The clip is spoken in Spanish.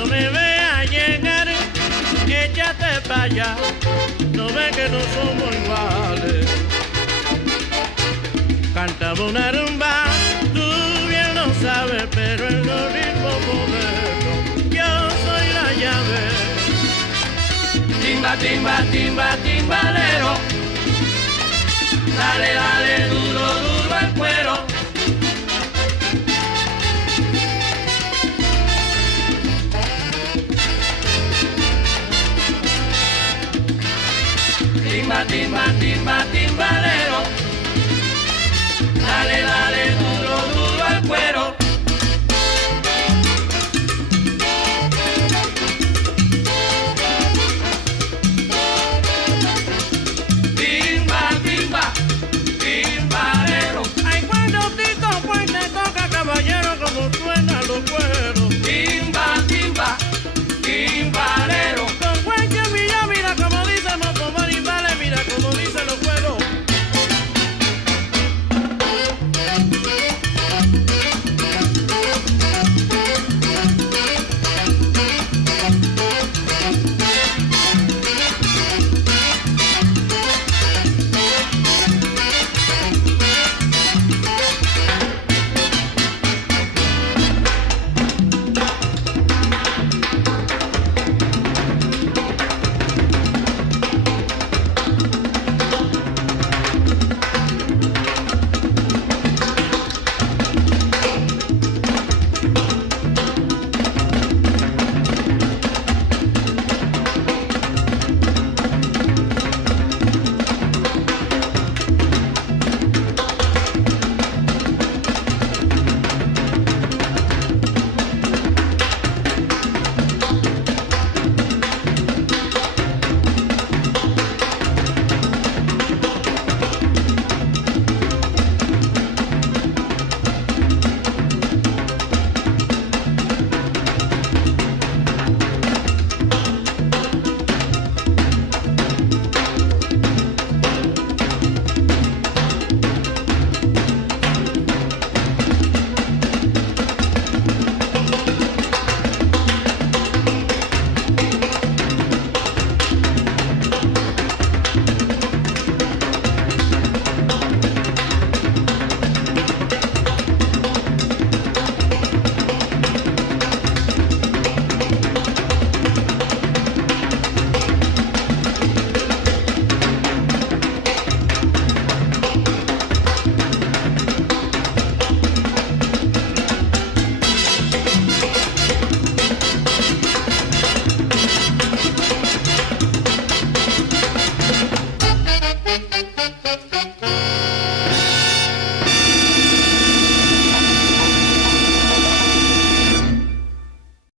Cuando me veas llegar, échate para allá. No ves que no somos iguales. Cantaba una rumba, tú bien lo sabes, pero en los ritmos modernos yo soy la llave. Timba, timba, timba, timbalero. Dale, dale, duro, duro al cuero. Timba, timba, timba, timbalero.